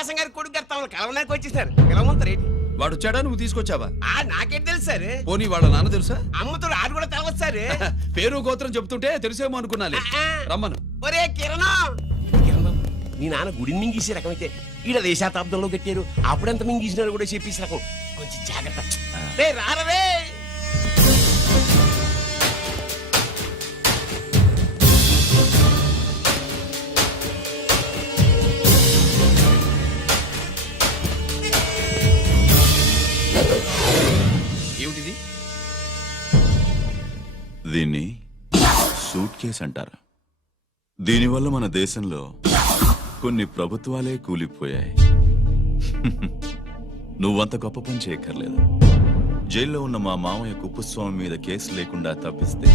ప్రకాశం గారి కొడుకు గారు తమను కలవడానికి వచ్చేసారు. పిలవమంటారు ఏంటి? వాడు వచ్చాడా, నువ్వు తీసుకొచ్చావా? నాకేం తెలుసు సార్. పోనీ వాళ్ళ నాన్న తెలుసా? అమ్మతో ఆడు కూడా తెలవచ్చు సార్. పేరు గోత్రం చెప్తుంటే తెలిసేమో అనుకున్నాలే. రమ్మను. ఒరే కిరణం, కిరణం నీ నాన్న గుడిని మింగేసే రకమైతే ఈడ దేశాతాబ్దంలో కట్టారు. అప్పుడెంత మింగేసినారు కూడా చెప్పేసి రకం. కొంచెం జాగ్రత్త. రే రారవే. ఏమిటిది? దీన్ని సూట్ కేస్ అంటారు. దీనివల్ల మన దేశంలో కొన్ని ప్రభుత్వాలే కూలిపోయాయి. నువ్వంత గొప్ప పని చేయక్కర్లేదు. జైల్లో ఉన్న మా మామయ్య కుప్పస్వామి మీద కేసు లేకుండా తప్పిస్తే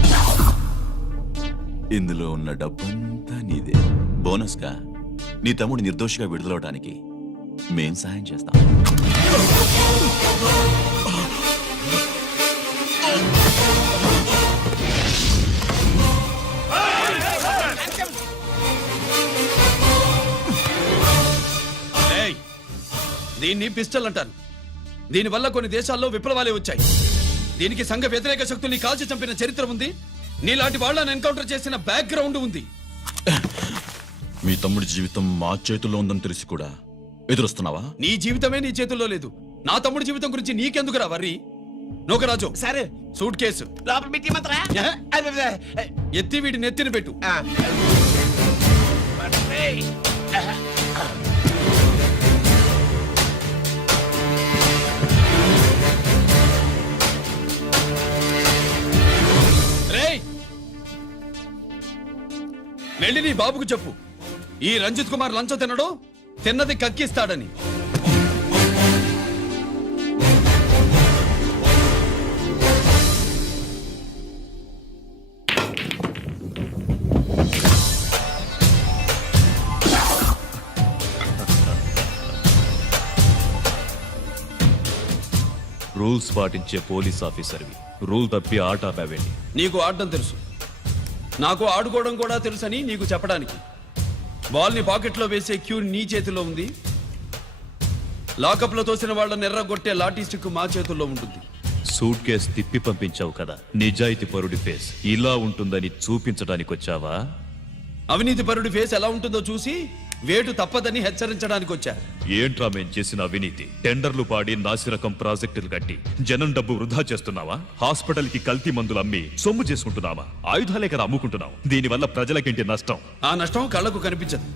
ఇందులో ఉన్న డబ్బంతా నీదే. బోనస్గా నీ తమ్ముడు నిర్దోషిగా విడుదలవడానికి మేం సహాయం చేస్తాం. దీన్ని పిస్టల్ అంటారు. దీనివల్ల కొన్ని దేశాల్లో విప్లవాలే వచ్చాయి. దీనికి సంఘ వ్యతిరేక శక్తుల్ని కాల్చి చంపిన చరిత్ర ఉంది. నీలాంటి వాళ్ళని ఎన్కౌంటర్ చేసిన బ్యాక్గ్రౌండ్ ఉంది. మీ తమ్ముడి జీవితం మా చేతుల్లో ఉందని తెలిసి కూడా ఎదురొస్తున్నావా? నీ జీవితమే నీ చేతుల్లో లేదు. నా తమ్ముడి జీవితం గురించి నీకెందుకురా వర్రి? నోకరాజు సరే సూట్ కేసు లోపల పెట్టి మంత్రా ఎత్తి వీడి నెత్తిని పెట్టు. వెళ్ళి నీ బాబుకు చెప్పు, ఈ రంజిత్ కుమార్ లంచం తినడు, తిన్నది కక్కిస్తాడని. రూల్స్ పాటించే పోలీస్ ఆఫీసర్వి, రూల్ తప్పి ఆట ఆపావేంటి? నీకు ఆడడం తెలుసు, నాకు ఆడుకోవడం కూడా తెలుసని నీకు చెప్పడానికి. బాల్ని పాకెట్లో వేసే క్యూ నీ చేతిలో ఉంది. లాకప్లో తోసిన వాళ్ళని ఎర్రగొట్టే లాఠీ స్టిక్ మా చేతుల్లో ఉంటుంది. సూట్ కేస్ తిప్పి పంపించావు కదా, నిజాయితీ పరుడి ఫేస్ ఇలా ఉంటుందని చూపించడానికి వచ్చావా? అవినీతి పరుడి ఫేస్ ఎలా ఉంటుందో చూసి వేటు తప్పదని హెచ్చరించడానికి వచ్చా. ఏంట్రా మేం చేసిన అవినీతి? టెండర్లు పాడి నాసిరకం ప్రాజెక్టులు కట్టి జనం డబ్బు వృధా చేస్తున్నావా? హాస్పిటల్ కి కల్తీ మందులు అమ్మి సొమ్ము చేసుకుంటున్నావా? ఆయుధాలే కదా అమ్ముకుంటున్నావు. దీనివల్ల ప్రజలకేంటి నష్టం? ఆ నష్టం కళ్లకు కనిపించదు.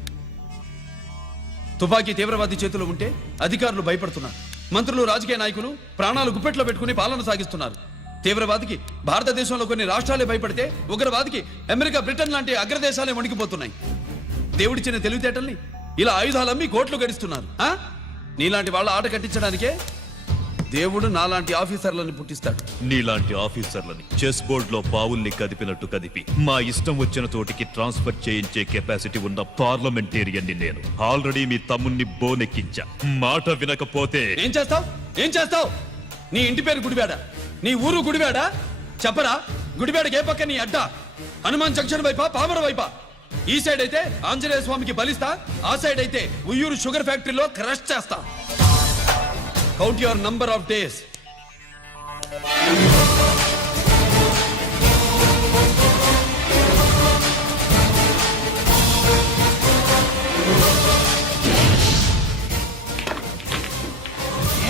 తుపాకీ తీవ్రవాది చేతిలో ఉంటే అధికారులు భయపడుతున్నారు. మంత్రులు, రాజకీయ నాయకులు ప్రాణాలు గుప్పెట్లో పెట్టుకుని పాలన సాగిస్తున్నారు. తీవ్రవాదికి భారతదేశంలో కొన్ని రాష్ట్రాలే భయపడితే ఉగ్రవాదికి అమెరికా, బ్రిటన్ లాంటి అగ్రదేశాలే వణికిపోతున్నాయి. దేవుడిచ్చిన తెలివితేటల్ని ఇలా ఆయుధాలమ్మి కోట్లు గడిస్తున్నారు. నీలాంటి వాళ్ళ ఆట కట్టించడానికే దేవుడు నాలాంటి ఆఫీసర్లను పుట్టిస్తాడు. నీలాంటి ఆఫీసర్లని చెస్ బోర్డ్ లో పావుల్ని కదిపినట్టు కదిపి మా ఇష్టం వచ్చిన తోటికి ట్రాన్స్ఫర్ చేయించే కెపాసిటీ ఉన్న పార్లమెంటేరియన్ని నేను. ఆల్రెడీ మీ తమ్ముణ్ణి బోనెక్కించా. మాట వినకపోతే ఏం చేస్తావు? ఏం చేస్తావు? నీ ఇంటి పేరు గుడివాడ, నీ ఊరు గుడివాడ. చెప్పరా, గుడివాడకి ఏ పక్క నీ అడ్డా? హనుమాన్ జంక్షన్ వైపా, పామర వైపా? ఈ సైడ్ అయితే ఆంజనేయ స్వామికి బలిస్తా, ఆ సైడ్ అయితే ఉయ్యూరు షుగర్ ఫ్యాక్టరీలో క్రష్ చేస్తా. Count your number of days.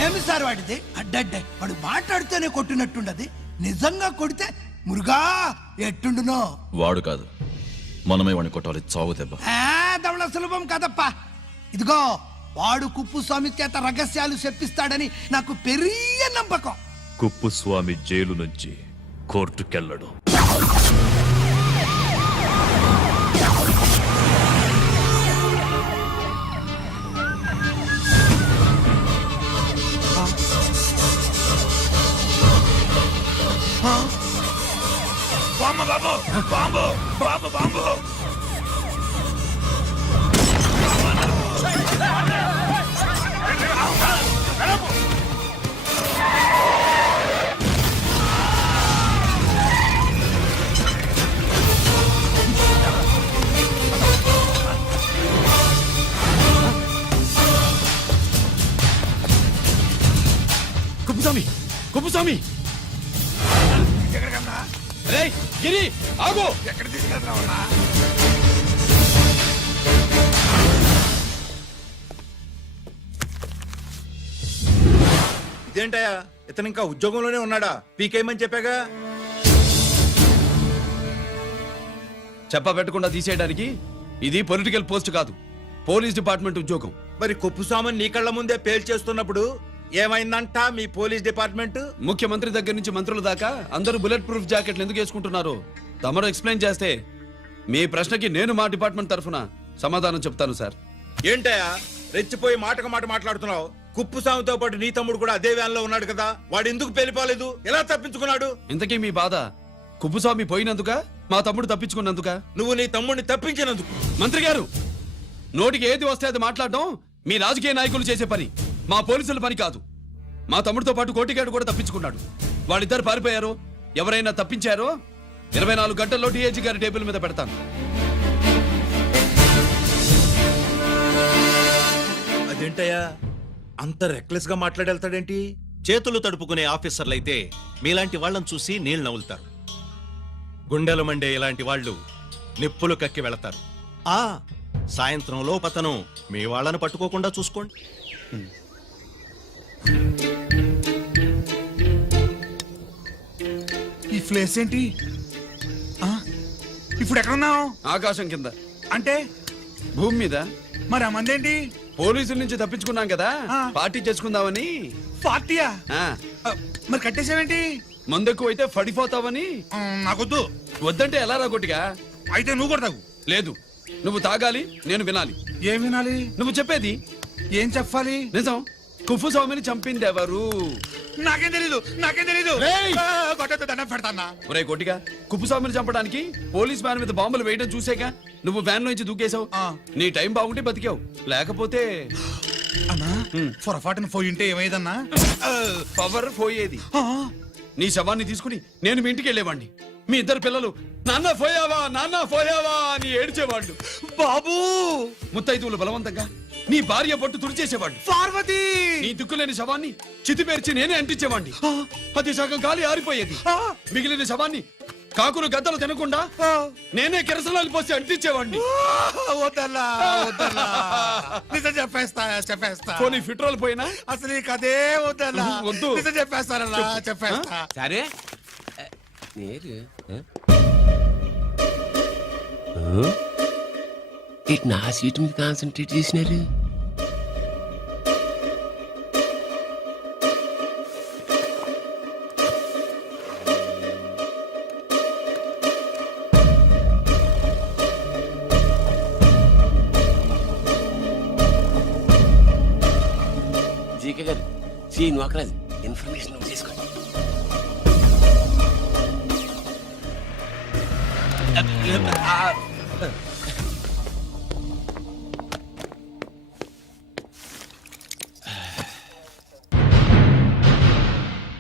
ఏమి సార్ వాడిది? అడ్డడ్డే వాడు మాట్లాడితేనే కొట్టినట్టుండది. నిజంగా కొడితే మురుగా ఎట్టుండునో. వాడు కాదు, మనమే వాడిని కొట్టాలి. చావు దెబ్బ. దవళ సులభం కదప్పా. ఇదిగో వాడు కుప్పుస్వామి చేత రహస్యాలు చెప్పిస్తాడని నాకు పెరియ నమ్మకం. కుప్పుస్వామి జైలు నుంచి కోర్టుకెళ్ళడు. Bomb bomb bomb bomb bomb. Kuppuswamy రేయ్, గిరి ఆగు. ఎక్కడ తీసుకెళ్తున్నావున్నా? ఇదేంటయ్యా ఇతను ఇంకా ఉద్యోగంలోనే ఉన్నాడా? పీకేయమని చెప్పాగా. చెప్ప పెట్టకుండా తీసేయడానికి ఇది పొలిటికల్ పోస్ట్ కాదు, పోలీస్ డిపార్ట్మెంట్ ఉద్యోగం. మరి కుప్పుస్వామిని నీ కళ్ళ ముందే పేల్చేస్తున్నప్పుడు ఏమైందంట మీ పోలీస్ డిపార్ట్మెంట్? ముఖ్యమంత్రి దగ్గర నుంచి మంత్రుల దాకా అందరూ బుల్లెట్ ప్రూఫ్ జాకెట్లు ఎందుకు వేసుకుంటున్నారు తమరు ఎక్స్ప్లెయిన్ చేస్తే మీ ప్రశ్నకి నేను మా డిపార్ట్మెంట్ తరఫున సమాధానం చెప్తాను సార్. ఏంటయ్యా రెచ్చిపోయి మాటకు మాట మాట్లాడుతున్నావు? కుప్పుస్వామితో పాటు నీ తమ్ముడు కూడా అదే వ్యాన్ లో ఉన్నాడు కదా, వాడు ఎందుకు పేలిపోలేదు? ఎలా తప్పించుకున్నాడు? ఇంతకీ మీ బాధ కుప్పుస్వామి పోయినందుక మా తమ్ముడు తప్పించుకున్నందుక? నువ్వు నీ తమ్ముడిని తప్పించినందుకు. మంత్రి గారు, నోటికి ఏది వస్తే అది మాట్లాడడం మీ రాజకీయ నాయకులు చేసే పని, మా పోలీసుల పని కాదు. మా తమ్ముడితో పాటు కోటిగాడు కూడా తప్పించుకున్నాడు. వాళ్ళిద్దరు పారిపోయారు. ఎవరైనా తప్పించారో 24 గంటల్లో డిఐజీ గారి టేబుల్ మీద పెడతాను. అదేంటయ్యా అంత రెక్లెస్ గా మాట్లాడేళ్తాడేంటి? చేతులు తడుపుకునే ఆఫీసర్లైతే మీలాంటి వాళ్ళని చూసి నీళ్లు నవ్వులుతారు. గుండెలు మండే ఇలాంటి వాళ్ళు నిప్పులు కక్కి వెళతారు. సాయంత్రంలో పతను మీ వాళ్ళని పట్టుకోకుండా చూసుకోండి. ఈ ప్లేస్ ఏంటి? ఆ? ఇప్పుడు ఎక్కడున్నావు? ఆకాశం కింద అంటే భూమి మీద. మరి ఆ మందేంటి? పోలీసుల నుంచి తప్పించుకున్నాం కదా, ఆ. పార్టీ చేసుకుందామని. పార్టీయా? ఆ, మరి కట్టేసావేంటి? మందెక్కువ అయితే పడిపోతావని. నాకొద్దు. వద్దంటే ఎలా రాగొట్టిగా? అయితే నువ్వు కూడా తాగు. లేదు, నువ్వు తాగాలి, నేను వినాలి. ఏం వినాలి? నువ్వు చెప్పేది ఏం చెప్పాలి? నిజం. కుఫుస్వామిని చంపింది ఎవరు? నాకేం తెలీదు, నాకేం తెలీదు. రేయ్! కొట్టొద్దు, దండం పెడతానా? ఒరే కొట్టిగా, కుప్పుస్వామిని చంపడానికి పోలీస్ వ్యాన్ మీద బాంబులు వేయడం చూసేగా నువ్వు వ్యాన్ నుంచి దూకేశావు. ఆ. నీ టైం బాగుంటే బతికావు, లేకపోతే అన్నా పొరపాటున పోయింటే ఏమైందన్నా? పవర్ పోయేది. ఆ, నీ శవాన్ని తీసుకుని నేను మీ ఇంటికి వెళ్ళేవాడిని. మీ ఇద్దరు పిల్లలు నాన్న పోయావా, నాన్న పోయావా అని ఏడ్చేవాళ్ళు. బాబూ ముత్తైదువులు బలవంతంగా నీ భార్య పట్టు తుడిచేసేవాళ్ళు. పార్వతి నీ దిక్కులేని శవాన్ని చితిపేర్చి నేనే అంటించేవాడిని. అది సగం గాలి ఆరిపోయేది. మిగిలిన శవాన్ని కాకులు గద్దలు తినకుండా నేనే కిరసనాలు పోసి అంటించేవాడిని. వద్దన్నా, వద్దన్నా. నిజం చెప్పేస్తా, చెప్పేస్తా. పోనీ ఫిట్రోల్ పోయినా అసలు ఈ కథే వద్దన్నా. వద్దు. నిజం చెప్పేస్తానన్నా, చెప్పేస్తా. సరే నేరు ఇటు నా సీటు మీద కాన్సన్ట్రేట్ చేసినారు. జీకే గారు, శ్రీ నోకరాజు ఇన్ఫర్మేషన్ నోట్ చేసుకోండి.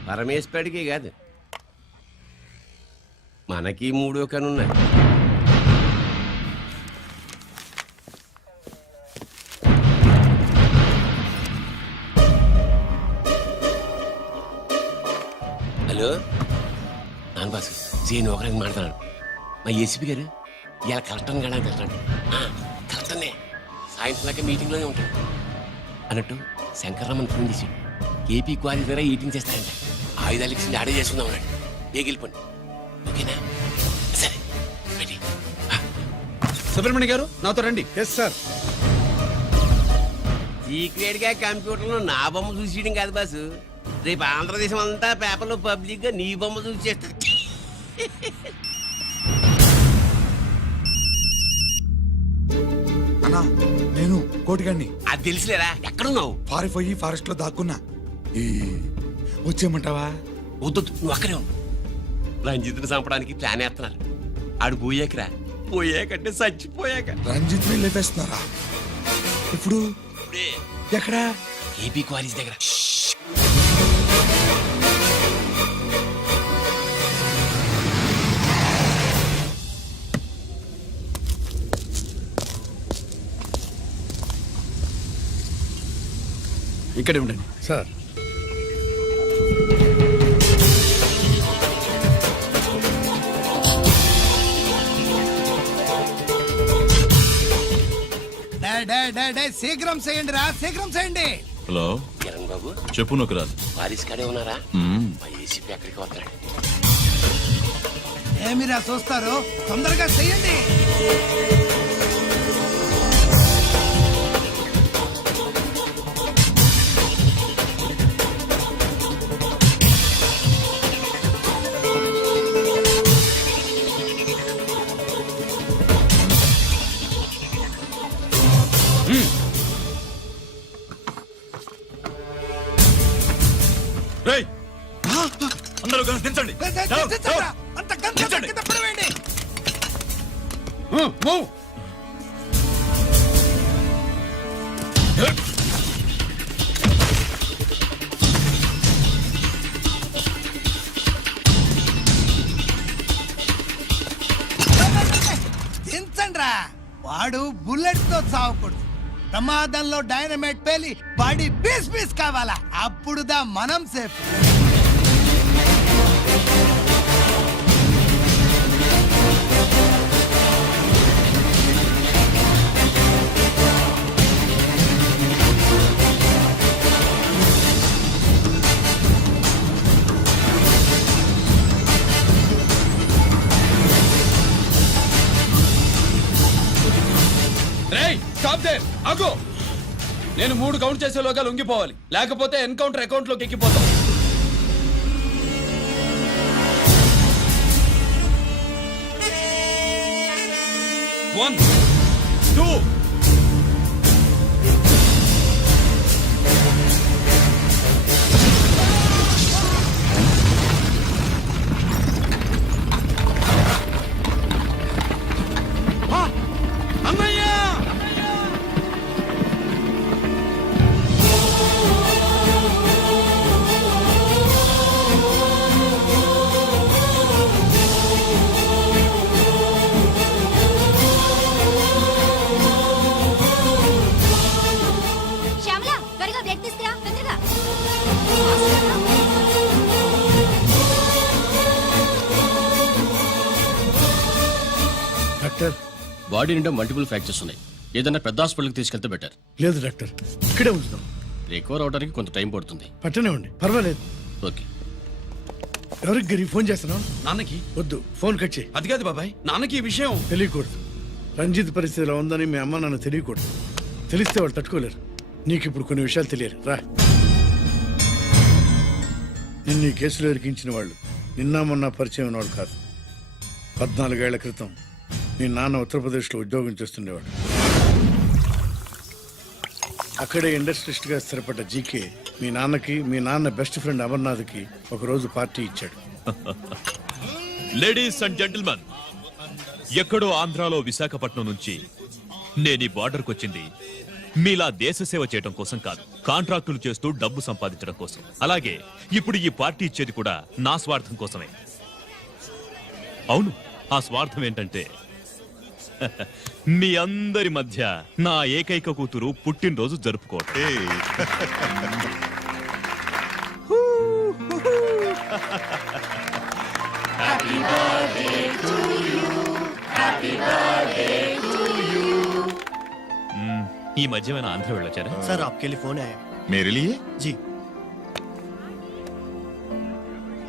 పరమేశ్వరుడికి కాదు, మనకి 3 కనున్నాయి. హలో నాన్న బాసు, జైన్ ఒకరికి మాట్లాడుతున్నాను. మా ఏసీపీ గారు ఇలా కలెక్టర్ని కాడానికి వెళ్తాడు. కలెక్టర్నే సాయంత్రం దాకా మీటింగ్లోనే ఉంటాడు అన్నట్టు. శంకర్రామన్ ఫోన్ చేసి ఏపీ క్వారీ ద్వారా ఈటింగ్ చేస్తారంట. ఆయుధాలు ఇచ్చింది ఆడే చేసుకుందాం అన్నాడు. వెళ్ళిపోండి, ఓకేనా? సరే రెడీ. సుబ్రహ్మణ్య గారు నాతో రండి. Yes sir. సీక్రెట్ గా కంప్యూటర్లో నా బొమ్మ చూసేయడం కాదు బాసు, రేపు ఆంధ్రదేశం అంతా పేపర్లో పబ్లిక్ గా నీ బొమ్మ చూసి చేస్తారు. అన్నా నేను కోటిగాడిని. అది తెలుసులేరా, ఎక్కడున్నావు? పారిపోయి ఫారెస్ట్ లో దాక్కున్నా. వచ్చేయమంటావా? వద్దు, నువ్వు అక్కడే ఉన్నావు. రంజిత్ని చంపడానికి ప్లాన్ వేస్తున్నారు. ఆడు పోయాకరా, పోయాకంటే చచ్చిపోయాక. రంజిత్ లేపేస్తున్నారా? ఇప్పుడు ఇప్పుడే ఎక్కడా? ఏపీ క్వారీస్ దగ్గర. ఇక్కడే ఉండండి సార్. శీఘ్రం చేయండి రా, శీఘ్రం చేయండి. హలో కిరణ్ బాబు చెప్పు నొకరాజ్. వారిస్ కాడే ఉన్నారా? మా ఏసీపీ ఎక్కడికి వస్తాడు? ఏమిరా చూస్తారు, తొందరగా చెయ్యండి. రేయ్ అందరూ కలిసి దించండి. దించండిరా, అంత గంట కింద పడవేయండి. మూవ్. దించండిరా. వాడు బుల్లెట్ తో చావకూడదు. ప్రమాదంలో డైనమైట్ పేలి బాడీ పీస్ పీస్ కావాలా, అప్పుడుదా మనం సేఫ్. రేయ్ స్టాప్ దేర్, ఆగు. నేను 3 కౌంట్ చేసేలోగా లొంగిపోవాలి, లేకపోతే ఎన్కౌంటర్ అకౌంట్ లోకి ఎక్కిపోతాం. 1 2 అమ్మయ్యా. శ్యామల త్వరగా బ్లడ్ తీసుకురా, తొందరగా. డాక్టర్, బాడీ నిండా మల్టిపుల్ ఫ్రాక్చర్స్ ఉన్నాయి. ఏదైనా పెద్ద హాస్పిటల్కి తీసుకెళ్తే బెటర్. లేదు డాక్టర్, ఇక్కడే ఉంచుదాం. రికవర్ అవడానికి కొంత టైం పడుతుంది. పట్టనే ఉండి, పర్వాలేదు. ఓకే. ఎవరికి గరి ఫోన్ చేస్తున్నావు? నాన్నకి వద్దు, ఫోన్ కట్ చేయి. అది కాదు బాబాయ్, నాన్నకి ఈ విషయం తెలియకూడదు. రంజిత్ పరిస్థితిలో ఉందని మీ అమ్మ నాన్న తెలియకూడదు. తెలిస్తే వాళ్ళు తట్టుకోలేరు. నీకు ఇప్పుడు కొన్ని విషయాలు తెలియాలి. రా. నిన్ను ఈ కేసులో ఇరికించిన వాళ్ళు నిన్న మొన్న పరిచయం ఉన్నవాడు కాదు. 14 ఏళ్ల క్రితం మీ నాన్న ఉత్తరప్రదేశ్లో ఉద్యోగం చేస్తుండేవాడు. అక్కడే ఇండస్ట్రియలిస్ట్గా స్థిరపడ్డ జీకే మీ నాన్నకి, మీ నాన్న బెస్ట్ ఫ్రెండ్ అమర్నాథ్కి ఒకరోజు పార్టీ ఇచ్చాడు. లేడీస్ అండ్ జెంటిల్మెన్, ఎక్కడో ఆంధ్రాలో విశాఖపట్నం నుంచి నేను ఈ బార్డర్కి వచ్చింది మీలా దేశ సేవ చేయడం కోసం కాదు, కాంట్రాక్టులు చేస్తూ డబ్బు సంపాదించడం కోసం. అలాగే ఇప్పుడు ఈ పార్టీ ఇచ్చేది కూడా నా స్వార్థం కోసమే. అవును, ఆ స్వార్థం ఏంటంటే మీ అందరి మధ్య నా ఏకైక కూతురు పుట్టినరోజు జరుపుకోవటం. ఈ మధ్యమైన ఆంధ్ర వెళ్ళొచ్చారా? సార్ आपके लिए फोन आया. मेरे लिए जी.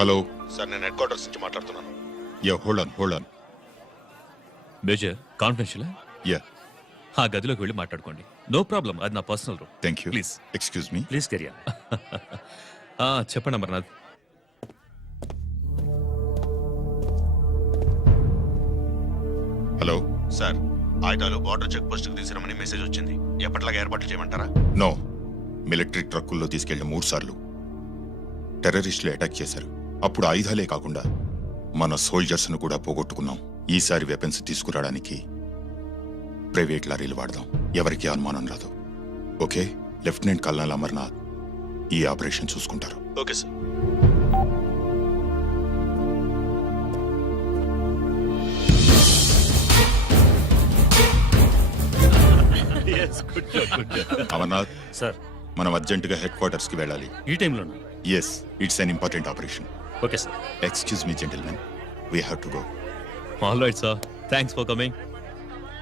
హలో సార్, నేను హెడ్ క్వార్టర్స్ నుంచి మాట్లాడుతున్నాను. Yeah hold on. Major confidential. Yeah ఆ గదిలోకి వెళ్ళి మాట్లాడుకోండి. నో ప్రాబ్లం, అది నా personal room. Thank you. Please excuse me. Please career. చెప్పండి అమర్నాథ్. హలో సార్, ఆయుధాలు బార్డర్ చెక్ పోస్ట్ కి తీసుకురమని మెసేజ్ వచ్చింది. ఎప్పటిలాగా ఏర్పాట్లు చేయమంటారా? నో, మిలిటరీ ట్రక్కుల్లో తీసుకెళ్లిన 3 సార్లు టెర్రరిస్టులు అటాక్ చేశారు. అప్పుడు ఆయుధాలే కాకుండా మన సోల్జర్స్ ను కూడా పోగొట్టుకున్నాం. ఈసారి వెపన్స్ తీసుకురావడానికి ప్రైవేట్ లారీలు వాడదాం. ఎవరికి అనుమానం రాదు. ఓకే? లెఫ్టినెంట్ కల్నల్ అమర్నాథ్ ఈ ఆపరేషన్ చూసుకుంటారు. Okay sir. అమర్నాథ్ సార్, మనం అర్జెంటుగా హెడ్ క్వార్టర్స్ కి వెళ్ళాలి. ఈ టైంలో? Yes, it's an important operation. Okay sir. Excuse me gentlemen, we have to go. All right sir, thanks for coming.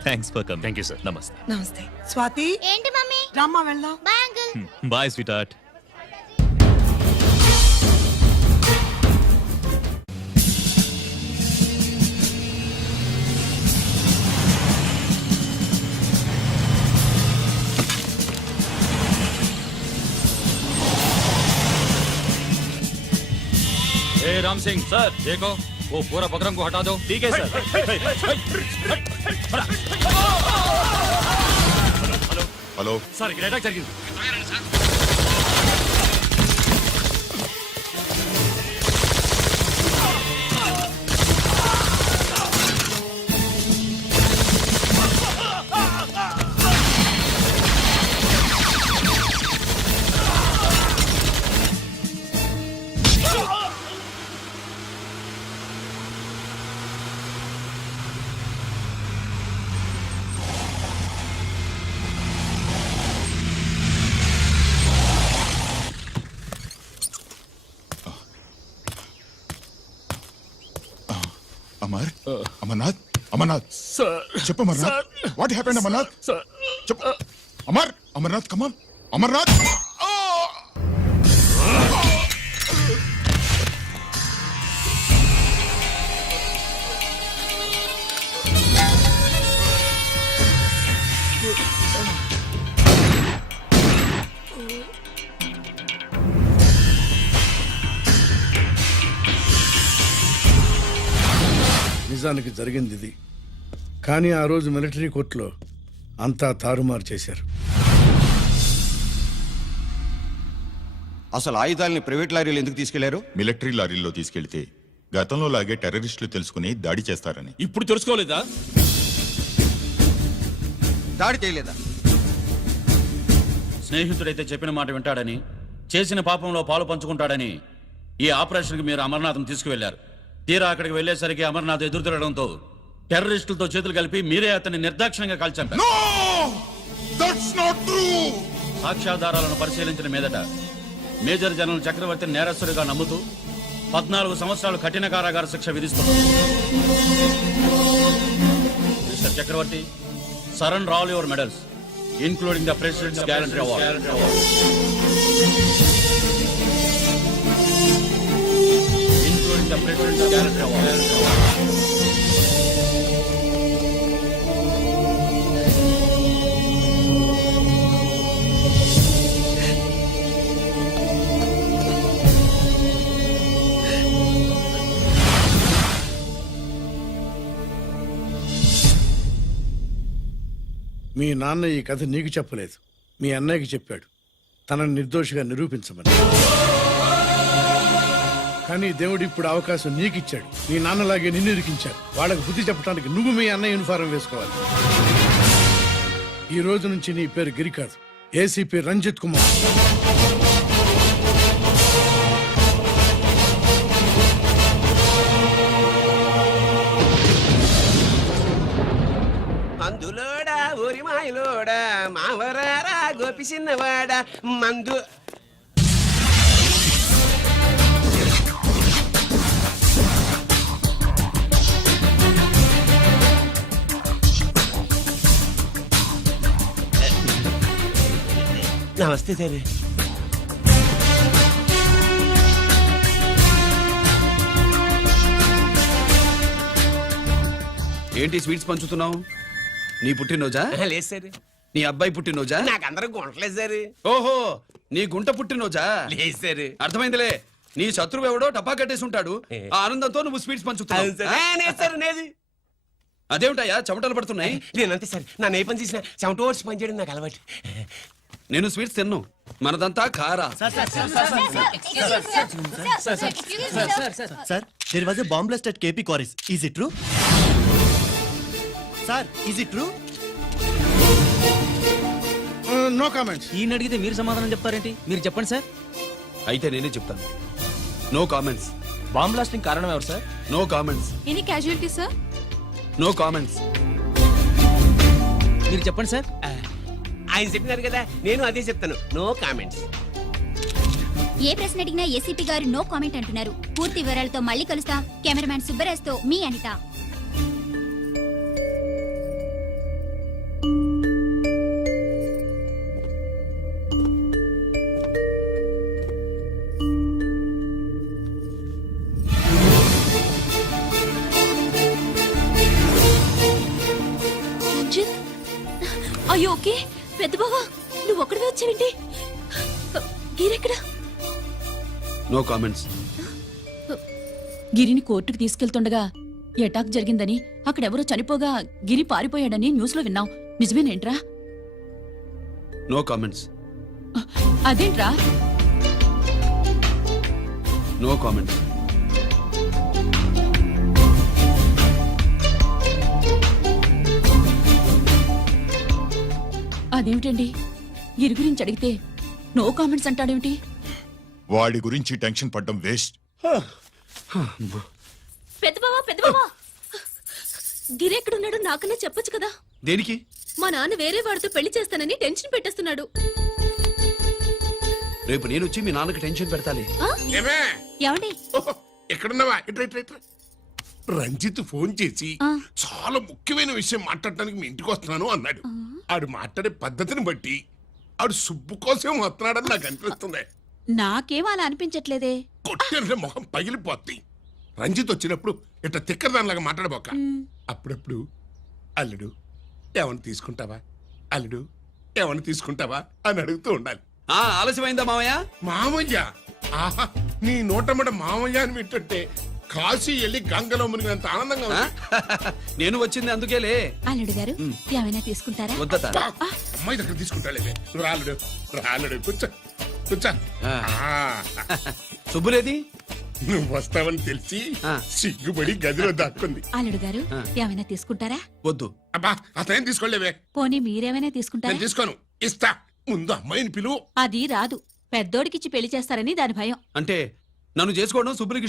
Thanks for coming. Thank you sir. నమస్తే. నమస్తే స్వాతి. ఏంటి mummy? రామ్మా వెళ్దాం. Bye uncle. Bye sweet heart. Ram Singh sir देखो वो पूरा बकरम को हटा दो. ठीक है सर. హలో सर ఇక్కడ అటాక్ జరిగింది. అమర్ అమర్నాథ్ అమర్నాథ్ చెప్పు అమర్నాథ్ వాట్ హ్యాపెండ్ అమర్నాథ్ చెప్పు అమర్ అమర్నాథ్ కమన్ అమర్నాథ్ నిజానికి జరిగింది ఇది. కానీ ఆ రోజు మిలిటరీ కోర్టులో అంతా తారుమారు చేశారు. అసలు ఆయుధాలని ప్రైవేట్ లారీలు ఎందుకు తీసుకెళ్లారు? మిలిటరీ లారీల్లో తీసుకెళ్తే గతంలో లాగే టెర్రరిస్టులు తెలుసుకుని దాడి చేస్తారని. ఇప్పుడు తెలుసుకోలేదా? దాడి చేయలేదా? స్నేహితుడైతే చెప్పిన మాట వింటాడని, చేసిన పాపంలో పాలు పంచుకుంటాడని ఈ ఆపరేషన్కి మీరు అమర్నాథ్ని తీసుకువెళ్లారు. తీరా అక్కడికి వెళ్లేసరికి అమర్నాథ్ ఎదురు తిరగడంతో టెర్రరిస్టులతో చేతులు కలిపి మీరే అతన్ని నిర్దాక్షిణ్యంగా కాల్చంపారు. సాక్ష్యాధారాలను పరిశీలించిన మీదట మేజర్ జనరల్ చక్రవర్తిని నేరస్తుడిగా నమ్ముతూ 14 సంవత్సరాలు కఠిన కారాగార శిక్ష విధిస్తున్నారు. Mister Chakravarthy, surrender all your medals including the president's guarantee award. The President's Guarantee Award. మీ నాన్న ఈ కథ నీకు చెప్పలేదు, మీ అన్నయ్యకి చెప్పాడు తనని నిర్దోషిగా నిరూపించమని. కానీ దేవుడు ఇప్పుడు అవకాశం నీకిచ్చాడు. మీ నాన్నలాగే నిన్ను ఇరికించాడు. వాళ్ళకి బుద్ధి చెప్పడానికి నువ్వు మీ అన్న యూనిఫారం వేసుకోవాలి. ఈ రోజు నుంచి నీ పేరు గిరి కాదు, ఏసీపీ రంజిత్ కుమార్. మందులోడా ఊరి మాయలోడా మావరారా గోపి చిన్నవాడా మందు. నమస్తే సార్. ఏంటి స్వీట్స్ పంచుతున్నావు? నీ పుట్టినరోజా? లేదు సార్. నీ అబ్బాయి పుట్టినరోజా? నాకు అందరూ గుంటలేదు సార్. ఓహో, నీ గుంట పుట్టినరోజా? లేదు సార్. అర్థమైందిలే. నీ శత్రువు ఎవడో టపా కట్టేసి ఉంటాడు. ఆ ఆనందంతో నువ్వు స్వీట్స్ పంచుతున్నావు. అదేమిటయ్యా చెమటలు పడుతున్నాయి? నేనంతే సార్. నా ఏ పని చేసినా చెమట ఓడ్చి పని చేయడం నాకు అలవాటు. నేను స్వీట్స్ తిన్ను, మనదంతా కారా. Sir, there was a bomb blast at KP Quarries. Is it true? Sir, is it true? No comments. ఈయన అడిగితే మీరు సమాధానం చెప్తారేంటి? మీరు చెప్పండి సార్. అయితే నేనే చెప్తాను. No comments. బాంబ్ బ్లాస్టింగ్ కారణం ఎవరు sir? No comments. Any casualty sir? No comments. మీరు చెప్పండి సార్. ఆయన చెప్పినారు కదా, నేను అదే చెప్తాను. No comments. ఏ ప్రశ్న అడిగినా ఏసీపీ గారు నో కామెంట్ అంటున్నారు. పూర్తి వివరాలతో మళ్ళీ కలుస్తాం. కెమెరామ్యాన్ సుబ్బరాజ్తో మీ అనిత. రాజుకి పెద్ద బావా నువ్వు ఒక్కడే వచ్చావేంటి? గిరెక్కడా? No comments. గిరిని కోర్టుకు తీసుకెళ్తుండగా ఎటాక్ జరిగిందని అక్కడెవరో చనిపోగా గిరి పారిపోయాడని న్యూస్లో విన్నాం. నిజమేనేంట్రా? No comments. అదేంట్రా? No comments. అదేమిటండి, గిరి గురించి అడిగితే నో కామెంట్స్ అంటాడేమిటి? వాడి గురించి టెన్షన్ పడ్డం వేస్ట్. పెద్ద బావా పెద్ద బావా గిరెక్కడున్నాడు నాకన్నా చెప్పొచ్చు కదా. దేనికి? మా నాన్న వేరే వాడితో పెళ్లి చేస్తానని టెన్షన్ పెట్టేస్తున్నాడు. రేపు నేను వచ్చి మీ నాన్నకి టెన్షన్ పెడతాలి. ఏమే ఏమండి? ఎక్కడున్నావా? ఇట్రా ఇట్రా ఇట్రా. రంజిత్ ఫోన్ చేసి ఆ. చాలా ముఖ్యమైన విషయం మాట్లాడటానికి మీ ఇంటికి వస్తున్నాను అన్నాడు. ఆడు మాట్లాడే పద్ధతిని బట్టి ఆడు సుబ్బు కోసం వస్తున్నాడని నాకు అనిపిస్తుంది. నాకేం అలా అనిపించట్లేదే. కొట్టిన మొహం పగిలిపోద్ది. రంజిత్ వచ్చినప్పుడు ఇట్లా తిక్కదానిలాగా మాట్లాడబోక. అప్పుడప్పుడు అల్లుడు ఏమని తీసుకుంటావా, అల్లుడు ఏమని తీసుకుంటావా అని అడుగుతూ ఉండాలి. ఆలస్యమైందా మామయ్య? మామయ్య, ఆహా, నీ నోటమ్మట మామయ్య అని వింటుంటే కాశీ వెళ్ళి గంగలో మునిగినంత ఆనందంగా ఉంది. నేను వచ్చింది అందుకేలే. అల్లుడు గారు ఏమైనా తీసుకుంటారా? వద్దట. అబ్బా, అమ్మాయి దగ్గర తీసుకుంటాలేవే. నువ్వు రాలుడు రాలుడు కూర్చో కూర్చో. సుబ్బులేది? నువ్వు వస్తావని తెలిసి ఆ. సిగ్గుపడి గదిలో దాక్కుంది. అల్లుడు గారు ఏమైనా తీసుకుంటారా? వద్దు. అబ్బా అతనేం తీసుకోలేవే. పోనీ మీరేమైనా తీసుకుంటారా? నేను తీసుకోను, ఇస్తా. ముందు అమ్మాయిని పిలువు. అది రాదు. పెద్దోడికిచ్చి పెళ్లి చేస్తారని దాని భయం. అంటే నన్ను చేసుకోవడం సుబ్బులకి